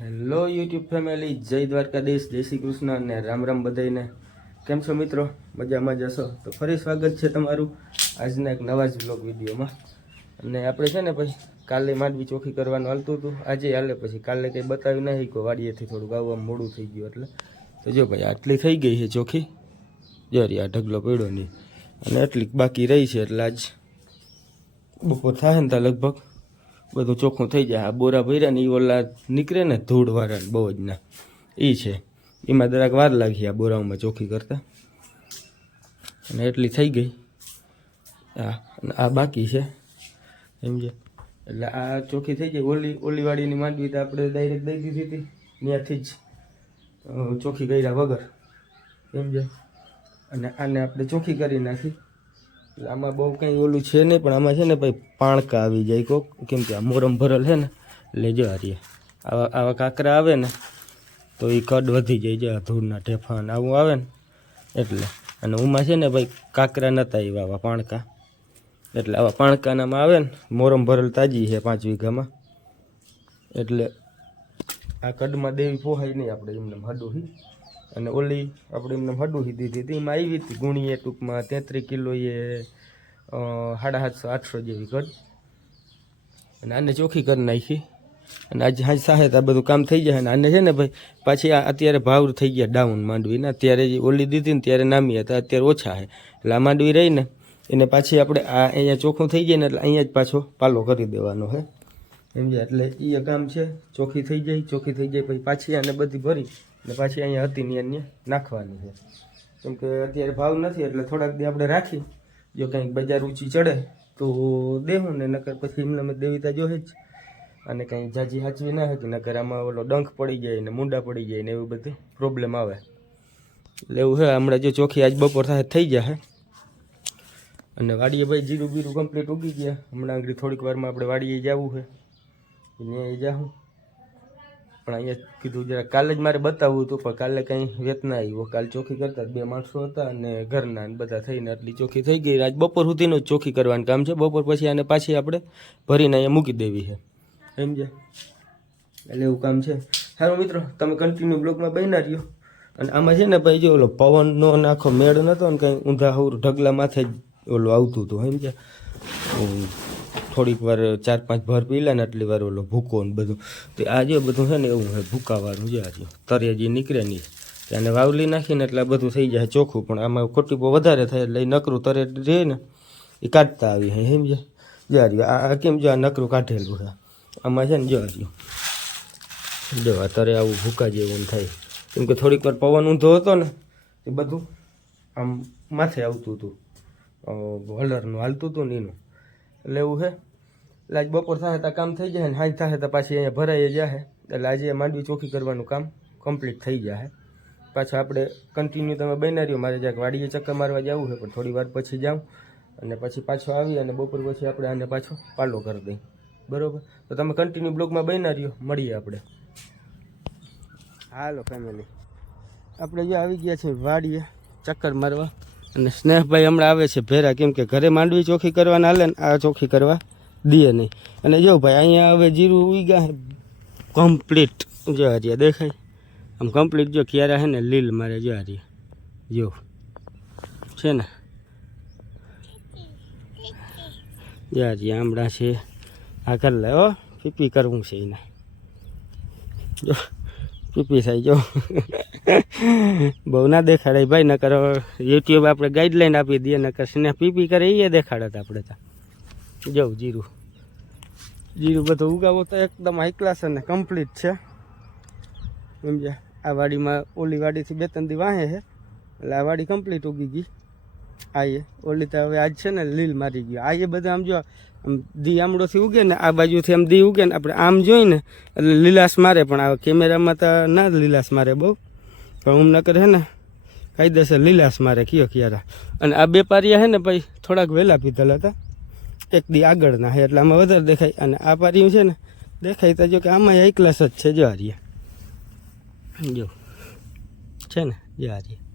Hello YouTube family જય દ્વારકાધીશ. જય શ્રી કૃષ્ણ અને રામ રામ બધાઈને કેમ છો મિત્રો? મજામાં જશો તો ફરી સ્વાગત છે તમારું આજના એક નવા જ બ્લોગ વિડીયોમાં. અને આપણે છે ને પછી કાલે માંડવી ચોખ્ખી કરવાનું હાલતું હતું. આજે હાલે પછી કાલે કંઈ બતાવ્યું નહીં, કોઈ વાડીએથી થોડુંક આવવા મોડું થઈ ગયું એટલે. તો જો ભાઈ, આટલી થઈ ગઈ છે ચોખ્ખી જો આ ઢગલો પડ્યો નહીં. અને આટલી બાકી રહી છે એટલે આજ બપોર થાય ને ત્યાં લગભગ. બધું ચોખ્ખું થઈ જાય. આ બોરા ભર્યા ને એ ઓલા નીકળે ને ધૂળવાળા બહુ જ ના. એ છે. એમાં જરાક વાર લાગી આ બોરાઓમાં ચોખ્ખી કરતા. અને એટલી થઈ ગઈ. હા આ બાકી છે. સમજે એટલે આ ચોખ્ખી થઈ ગઈ. ઓલી ઓલીવાડીની માંડવી તો આપણે ડાયરેક્ટ દઈ દીધી હતી. ત્યાંથી જ ચોખ્ખી કર્યા વગર. સમજે અને આને આપણે ચોખ્ખી કરી નાખી. આમાં બહુ કંઈ ઓલું છે નહીં, પણ આમાં છે ને ભાઈ પાણકા આવી જાય કોક. કેમ કે આ મોરમ ભરલ છે ને લેજો હારીએ આવા આવા કાંકરા આવે ને, તો એ કડ વધી જાય છે ધૂળના ઠેફાન આવું આવે ને, એટલે. અને ઉમાં છે ને ભાઈ કાંકરા નહોતા એવા આવા પાણકા. એટલે આવા પાણકાનામાં આવે ને, મોરમ ભરલ તાજી છે પાંચ વીઘામાં. એટલે આ કડમાં દેવી પોહાય નહીં આપણે એમને હડુહી અને ઓલી આપણે એમને હડુહી દીધી હતી. એમાં આવી હતી ગુણીએ ટૂંકમાં તેત્રીસ કિલો એ સાડા સાતસો આઠસો જેવી કડ અને આને ચોખ્ખી કરી નાખી. અને આજે હાજ સાહેબ આ બધું કામ થઈ જાય અને આને છે ને ભાઈ, પાછી અત્યારે ભાવ થઈ ગયા ડાઉન માંડવીના. ત્યારે જે ઓલી દીધી ને ત્યારે નામી હતા, અત્યારે ઓછા છે. એટલે આ માંડવી રહી ને, એને પાછી આપણે આ અહીંયા ચોખ્ખું થઈ જાય ને એટલે અહીંયા જ પાછો પાલો કરી દેવાનો હે સમજ્યા? એટલે એ કામ છે, ચોખ્ખી થઈ જાય, ચોખ્ખી થઈ જાય, પછી પાછી આને બધી ભરી. ને પાછી અહીંયા હતી ને અહીંયા નાખવાની છે. કેમ કે અત્યારે ભાવ નથી, એટલે થોડાક દી આપણે રાખી જો કંઈક બજાર ઊંચી ચડે તો દેવું ને નકર પછી એમને દેવીતા જોહે જ. અને કંઈ જાજી હાચવી ના હતી, નકર આમાં ઓલો ડંખ પડી જાય ને મૂંડા પડી જાય ને એવું બધી પ્રોબ્લેમ આવે. એટલે એવું છે, હમણાં જો ચોખ્ખી આજ બપોર થાય થઈ જશે અને વાડીએ ભાઈ જીરું બીરું કમ્પ્લીટ ઉગી ગયા. હમણાં આગળ થોડીક વારમાં આપણે વાડીએ જવું છે. ત્યાં જાઉં પણ અહીંયા કીધું જરા કાલે જ મારે બતાવવું હતું, પણ કાલે કંઈ વેત ના આવ્યો. કાલ ચોખ્ખી કરતા બે માણસો હતા અને ઘરના બધા થઈને આટલી ચોખ્ખી થઈ ગઈ. આજ બપોર સુધીનું જ ચોખ્ખી કરવાનું કામ છે. બપોર પછી આને પાછી આપણે ભરીને અહીંયા મૂકી દેવી છે. સમજ્યા એટલે એવું કામ છે. સારું મિત્રો, તમે કન્ટિન્યુ બ્લોગમાં બન્યા રહ્યો. અને આમાં છે ને ભાઈ જો ઓલો પવનનો આખો મેળ નહોતો ને કંઈ ઊંધા ઢગલા માથે જ ઓલું આવતું હતું. સમજ્યા થોડીક વાર, ચાર પાંચ ભર પીલા ને આટલી વાર ઓલો ભૂકો ને બધું. તો આ જે બધું છે ને એવું હોય ભૂકાવાળું જે આજે તરિયા જે નીકળે નહીં. તેને વાવલી નાખીને એટલે બધું થઈ જાય ચોખ્ખું. પણ આમાં ખોટી બહુ વધારે થાય એટલે એ નકરું તરે રહે ને એ કાઢતા આવી હે એમ જો. આ કેમ જો આ નકરું કાઢેલું છે? આમાં છે ને જો આ રહ્યું. જો અત્યારે આવું ભૂકા જેવું થાય. કેમ કે થોડીક વાર પવન ઊંધો હતો ને, એ બધું આમ માથે આવતું હતું. હોલરનું હાલતું હતું ને એનું. એવું છે એટલે બપોર થાય તો કામ થઈ જાય ને સાંજ થાય તો પાછી અહીંયા ભરાઈ જાય એટલે આજે માંડવી ચોખ્ખી કરવાનું કામ કમ્પ્લીટ થઈ જાય પાછા આપણે કન્ટિન્યુ તમે બન્યા રહ્યો. મારે જ્યાં વાડીએ ચક્કર મારવા જવું છે પણ થોડી વાર પછી જાઉં. અને પછી પાછો આવી અને બપોર પછી આપણે આને પાછો પાલો કરી દઈ. બરોબર? તો તમે કન્ટિન્યુ બ્લોગમાં બન્યા રહ્યો. મળીએ આપણે. હાલો ફેમિલી આપણે જો આવી ગયા છીએ વાડીએ ચક્કર મારવા. અને સ્નેહભાઈ હમણાં આવે છે ભેરા, કેમ કે ઘરે માંડવી ચોખ્ખી કરવાના હાલે ને, આ ચોખ્ખી કરવા દે નહીં. અને જો ભાઈ, અહીંયા હવે જીરું ઉગ્યા કમ્પ્લીટ જો હારીએ દેખાય. આમ કમ્પ્લીટ જો, ક્યારે હે ને, લીલ મારે જો હારીએ જો. છે ને? જો હારીએ આમળા છે. આ કર લે, હો. પીપી કરવું છે એને. જો, પીપી થાય, જો. બહુ ના દેખાડે ભાઈ, નકર યુટ્યુબ આપણે ગાઈડલાઈન આપી દઈએ, નકર સ્નેહ પીપી કરે એ દેખાડત આપણે તો. જવું જીરું. જીરું બધું ઉગાવો તો એકદમ હાઈ ક્લાસ અને કમ્પ્લીટ છે. સમજ્યા? આ વાડીમાં ઓલી વાડીથી બે ત્રણ દી વાહે છે. એટલે આ વાડી કમ્પ્લીટ ઉગી ગઈ. આઈએ ઓલી તો હવે આજ છે ને લીલ મારી ગયો. આઈએ બધા આમ જો આમ દી આમડોથી ઉગે ને, આ બાજુથી આમ દી ઉગે ને, આપણે આમ જોઈને એટલે લીલાશ મારે પણ આ કેમેરામાં તો ના લીલાશ મારે બહુ. પણ હું ને કાયદેસર લીલાશ મારે કયો ક્યારા. અને આ બે પારિયા હે ને ભાઈ, થોડાક વહેલા પીધેલા હતા. એક દી આગળના હે, એટલે આમાં વધારે દેખાય. અને આ પારિયું છે ને, દેખાય તો જો કે આમાં એક ક્લાસ જ છે, જો હારિયા જો, છે ને, જો હારિયા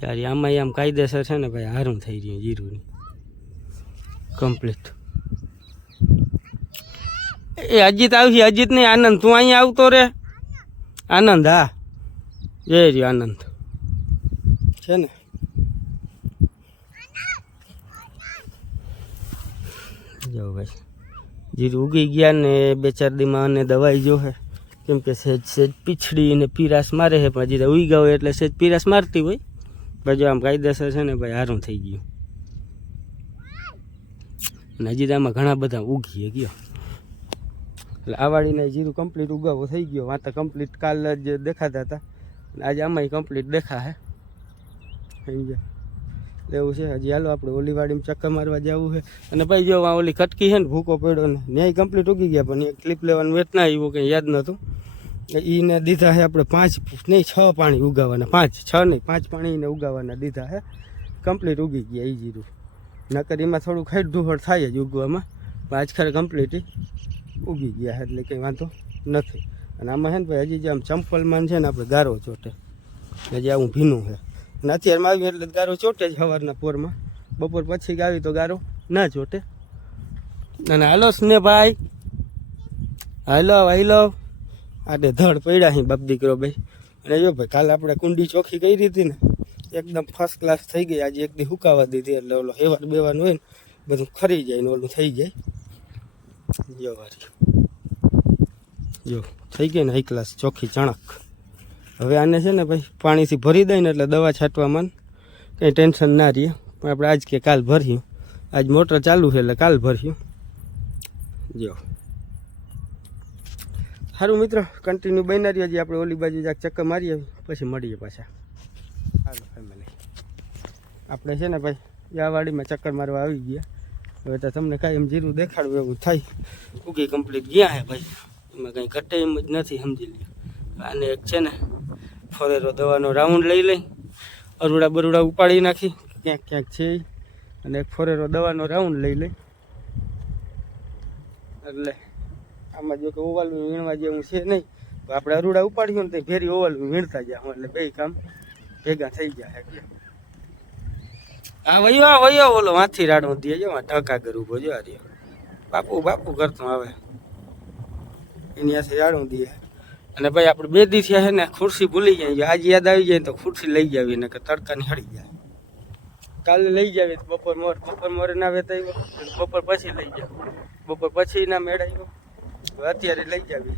યાર આમાં આમ કાયદેસર છે ને ભાઈ, હારું થઈ રહ્યું જીરુંની. કમ્પ્લીટ એ અજીત આવશે, અજીત નહીં, આનંદ, તું અહીંયા આવતો રે. આનંદ, હા. જય રહ્યો આનંદ. છે ને? જો ભાઈ જીરું ઉગી ગયા ને બે ચાર દીમાં અને દવાઈ જો હે. કેમ કે સહેજ સહેજ પીછડી ને પીરાસ મારે છે પણ જીરા ઉગી ગયા હોય એટલે સહેજ પીરાસ મારતી હોય. બાજુ આમ કાયદેસર છે ને ભાઈ, હારું થઈ ગયું. અને હજી આમાં ઘણા બધા ઉગી ગયો એટલે આ વાડીને જીરું કમ્પ્લીટ ઉગાવો, થઈ ગયો. વાતા કમ્પ્લીટ કાલ જ દેખાતા હતા. અને આજે આમાંય કમ્પ્લીટ દેખા હે સમજે એવું છે. હજી હાલો આપણે ઓલી વાડીમાં ચક્કર મારવા જવું છે. અને ભાઈ જો આ ઓલી કટકી છે ને, ભૂકો પડ્યો ને, ન્યાય કમ્પ્લીટ ઉગી ગયા, પણ એ ક્લિપ લેવાનું વેતના એવું કંઈ યાદ નહોતું. એને દીધા છે આપણે પાંચ, નહીં, છ પાણી ઉગાવવાના પાંચ, છ નહીં, પાંચ પાણી એને ઉગાવવાના દીધા છે. કમ્પ્લીટ ઉગી ગયા એ જીરું. નકર એમાં થોડું ખેડ ઢુહળ થાય જ ઉગવામાં. આજ ખરે કમ્પ્લીટ ઉગી ગયા એટલે કંઈ વાંધો નથી. અને આમાં છે ને ભાઈ હજી જે આમ ચંપલમાં છે ને આપણે ગારો ચોટે. હજી આવું ભીનું છે. અને અત્યારમાં આવી એટલે ગારો ચોટે જ સવારના પોરમાં. બપોર પછી આવી તો ગારો ના ચોટે. અને હાલો સ્ને ભાઈ હાલો હાલો. આટે ધડ પડ્યા અહીં બાપ દીકરો ભાઈ અને જો ભાઈ કાલે આપણે કુંડી ચોખ્ખી કરી હતી ને, એકદમ ફર્સ્ટ ક્લાસ થઈ ગઈ. આજે એક દી હુકાવા દીધી એટલે ઓલો હેવાર બેવાનું હોય ને, બધું ખરી જાય ને ઓલું થઈ જાય. જો જો. થઈ ગઈ ને હાઈ ક્લાસ ચોખ્ખી ચણક. હવે આને છે ને ભાઈ પાણીથી ભરી દઈને એટલે દવા છાંટવામાં કંઈ ટેન્શન ના રહીએ પણ આપણે આજ કે કાલ ભર્યું. આજ મોટર ચાલુ છે એટલે કાલ ભર્યું. જો. સારું મિત્ર કન્ટિન્યુ રહ્યો હજી આપણે ઓલી બાજુ જાક ચક્કર મારી આવી પછી મળીએ પાછા. હાલો ફેમિલી આપણે છે ને ભાઈ આ વાડીમાં ચક્કર મારવા આવી ગયા. હવે તો તમને કાંઈ એમ જીરું દેખાડવું એવું થાય. ઉગી કમ્પ્લીટ ગયા હે ભાઈ. એમાં કંઈ ઘટે એમ જ નથી, સમજી લ્યો. આને એક છે ને, ફરેરો દવાનો રાઉન્ડ લઈ લઈ, અરુડા બરુડા ઉપાડી નાખી, ક્યાંક ક્યાંક છે અને એક ફોરેરો દવાનો રાઉન્ડ લઈ લઈ. એટલે આમાં જો કે ઓવાલું વીણવા જેવું છે નહીં, તો આપણે અરુડા ઉપાડ્યું ને ફેરી ઓવાલું વીણતા જાઓ એટલે બે કામ ભેગા થઈ જાય હા, વયો આ, વયો ઓલો વાંથી રાડો દે જો ઢકા કરું ભોજો આ બાપુ બાપુ કરતો આવે. એની સાથે રાડું દઈએ અને ભાઈ આપણે બે દી થયા છે ને ખુરશી ભૂલી જાય. આજે યાદ આવી જાય તો ખુરશી લઈ જાવી ને કે તડકાની હળી જાય. કાલે લઈ જાવી, તો બપોર મોર બપોર મોરે ના વેત આવ્યો બપોર પછી લઈ જાવ. બપોર પછી ના મેળ આવ્યો. અત્યારે લઈ જાવી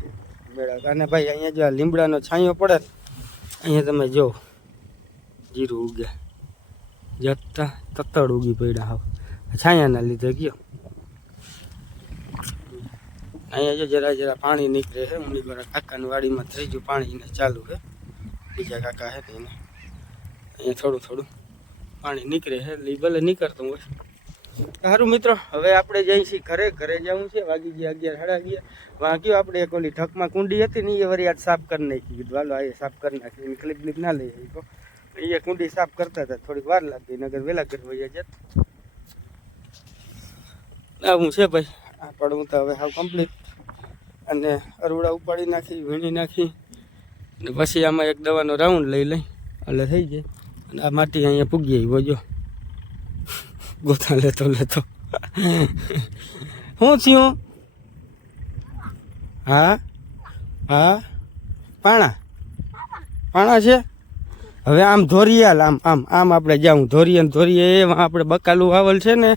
મેળા. અને ભાઈ અહીંયા જો આ લીમડાનો છાંયો પડે અહીંયા તમે જો, જીરું ઉગે જતા તત્તડ ઉગી પડ્યા હાવ. છાયાના લીધે ગયો. અહીંયા જો જરા જરા પાણી નીકળે છે. મારા કાકાની વાડીમાં ત્રીજું પાણી ચાલુ છે. બીજા કાકા છે તેને. અહીંયા થોડું થોડું પાણી નીકળે છે. એટલે ભલે નીકળતું હોય. સારું મિત્રો, હવે આપણે જઈ છીએ ઘરે. ઘરે જવું છે. વાગી ગયા અગિયાર, સાડા અગિયાર. વાં આપણે એક ઓલી ઢકમાં કુંડી હતી ને એ વરિયાદ સાફ કરી નાખી. કીધું, હાલો, આ સાફ કરી નાખી. એની ક્લિપ ક્લિપ ના લઈ તો એ કુંડી સાફ કરતા હતા. થોડીક વાર લાગતી નગર વહેલા ઘર વૈયા જત આવું છે ભાઈ. આ પડવું તો હવે હાવ કમ્પ્લીટ અને અરુડા ઉપાડી નાખી, વીણી નાખી. અને પછી આમાં એક દવાનો રાઉન્ડ લઈ લઈ એટલે થઈ જાય અને આ માટી અહીંયા પૂગી આવી જો ગોથા લેતો લેતો. શું થયું? હા? હા? પાણા? પાણા છે? હવે આમ ધોરિયાલ, આમ આમ આમ આપણે જાઉં ધોરીએ ધોરીએ એમાં આપણે બકાલું વાવલ છે ને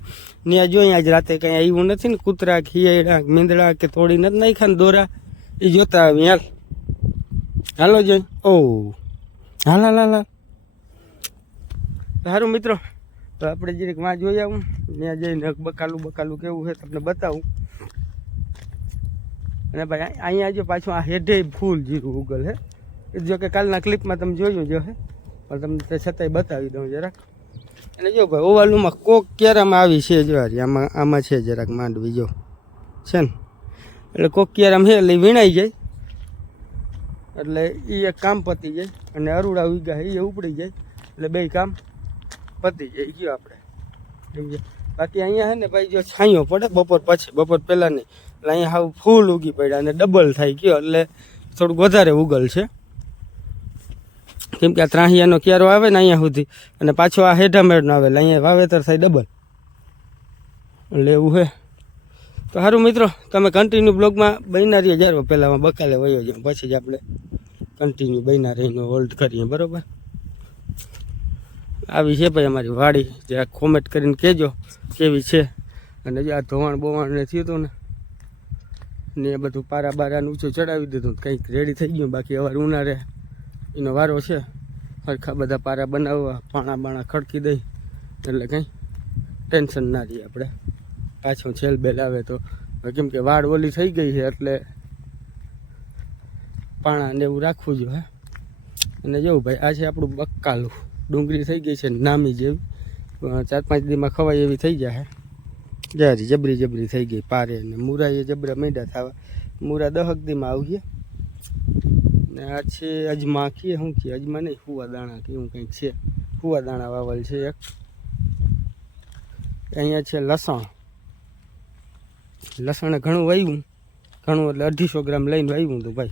ત્યાં જોઈએ આજ રાતે કંઈ આવ્યું નથી ને, કૂતરા ખિયાડા મીંદડા કે થોડી નથી નાખ્યા ને દોરા એ જોતા આવી હાલ. હાલો જોઈ. ઓ. હાલ હાલ હાલ. સારું મિત્રો, તો આપણે જરીકમાં જોઈ આવું. ત્યાં જઈને બકાલું બકાલું કેવું છે તમને બતાવું. અને ભાઈ અહીંયા જો પાછું આ હેઠે ફૂલ જીરું ઉગલ હે જો કે કાલના ક્લિપમાં તમે જોયું જો હે. પણ તમને છતાંય બતાવી દઉં જરાક. અને જો ભાઈ, ઓવાલુમાં કોક કેરામાં આવી છે જો આમાં આમાં છે જરાક માંડવી, જો. છે ને? એટલે કોક કેરામ છે, એટલે વીણાઈ જાય. એટલે એ એક કામ પતી જાય. અને અરુડા ઉગ્યા એ ઉપડી જાય. એટલે બે કામ પતી જાય. ગયો આપણે. બાકી અહીંયા છે ને ભાઈ, જો છાંયો પડે બપોર પછી, બપોર પહેલાં નહીં એટલે અહીંયા હાવ ફૂલ ઉગી પડ્યા અને ડબલ થાય ગયો. એટલે થોડુંક વધારે ઉગલ છે. કેમ કે આ ત્રાહિયાનો ક્યારો આવે ને અહીંયા સુધી. અને પાછો આ હેઠા મેળનો આવે અહીંયા વાવેતર થાય ડબલ એટલે એવું છે તો સારું મિત્રો, તમે કન્ટિન્યુ બ્લોગમાં બન્યા રહીએ જ્યારે પહેલાં બકાલે વયો જાય પછી જ આપણે કન્ટિન્યુ બનના રહીને હોલ્ડ કરીએ, બરાબર? આવી છે ભાઈ અમારી વાડી. જે કોમેન્ટ કરીને કહેજો કેવી છે. અને જે આ ધોવાણ બોવાણ ને થયું હતું ને ને એ બધું પારા બારાનું ઊંચું ચડાવી દીધું કંઈક રેડી થઈ ગયું, બાકી અવાર ઉનાળે. એનો વારો છે. સરખા બધા પારા બનાવવા, પાણા બાણા ખડકી દઈ. એટલે કંઈ ટેન્શન ના રહીએ આપણે. પાછો છેલ બેલ આવે તો. કેમ કે વાડ ઓલી થઈ ગઈ છે એટલે પાણા ને એવું રાખવું જોઈએ અને જેવું ભાઈ, આ છે આપણું બક્કાલું. ડુંગળી થઈ ગઈ છે નામી જેવી. ચાર પાંચ દીમાં ખવાય એવી થઈ જાય. જારી જબરી જબરી થઈ ગઈ. પારે ને મૂરા એ જબરા માંડ્યા થવા. મૂરા દહક દીમાં આવીએ ને આ છે અજમા કીએ શું કીએ અજમા નહીં, હુવા દાણા, કે એવું કંઈક છે. હુવા દાણા વાવલ છે એક. અહીંયા છે લસણ. લસણ ઘણું વાવ્યું. ઘણું એટલે અઢીસો ગ્રામ લઈને વાવ્યું હતું ભાઈ.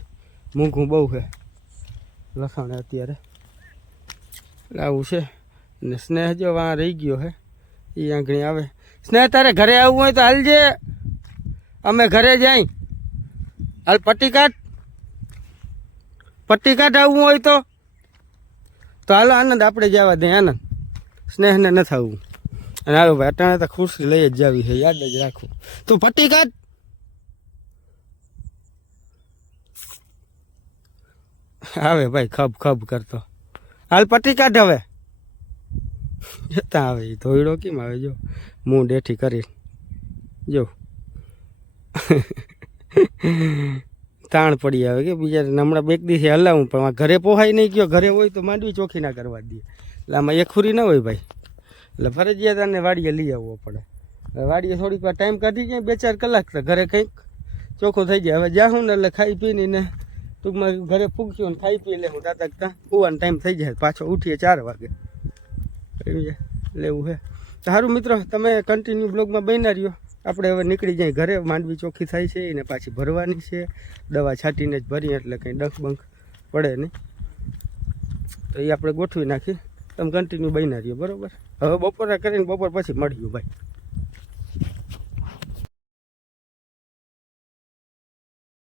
મોંઘું બહુ છે લસણ અત્યારે. આવું છે. ને સ્નેહ જો વાં રહી ગયો હે. એ આંગણી આવે. સ્નેહ, તારે ઘરે આવવું હોય તો હાલજે. અમે ઘરે જાય હાલ પટ્ટી કાઢ. પટ્ટી કાઢ આવવું હોય તો? તો હાલો, આનંદ, આપણે જવા દઈએ આનંદ. સ્નેહને નથી આવવું અને હાલો ભાઈ, અટાણે તો ખુરશી લઈ જ જાવી છે, યાદ જ રાખવું તું પટ્ટી કાઢ આવે ભાઈ ખબ ખબ કરતો. હાલ પટ્ટી કાઢ હવે? જતા આવે ધોઈડો કેમ આવે? જો મું ડેઠી કરી. જો. તાણ પડી આવે કે બીજા હમણાં બેક દિવસે હલાવું, પણ ઘરે પોહાય નહીં ગયો, ઘરે હોય તો માંડવી ચોખ્ખી ના કરવા દઈએ એટલે આમાં એક ખુરી ના હોય ભાઈ. એટલે ફરજિયાત આને વાડીએ લઈ આવવો પડે. વાડીએ થોડીક વાર ટાઈમ કાઢી જાય, બે ચાર કલાક તો ઘરે કંઈક ચોખ્ખું થઈ જાય. હવે જાઉં ને એટલે ખાઈ પીને ને ટૂંકમાં ઘરે ફૂગશું ને ખાઈ પી લેવું દાદા ત્યાં હોવાનો ટાઈમ થઈ જાય, પાછો ઉઠીએ ચાર વાગે. લેવું છે તો સારું મિત્રો, તમે કન્ટિન્યુ બ્લોગમાં બન્યા રહ્યો. આપણે હવે નીકળી જાય ઘરે, માંડવી ચોખ્ખી થાય છે એને પાછી ભરવાની છે. દવા છાંટીને જ ભરીએ, એટલે કંઈ ડંખ બંખ પડે નહીં. તો એ આપણે ગોઠવી નાખી તમે કન્ટિન્યુ બન્યા રહ્યો બરાબર? હવે બપોરે કરીને બપોર પછી મળ્યું ભાઈ.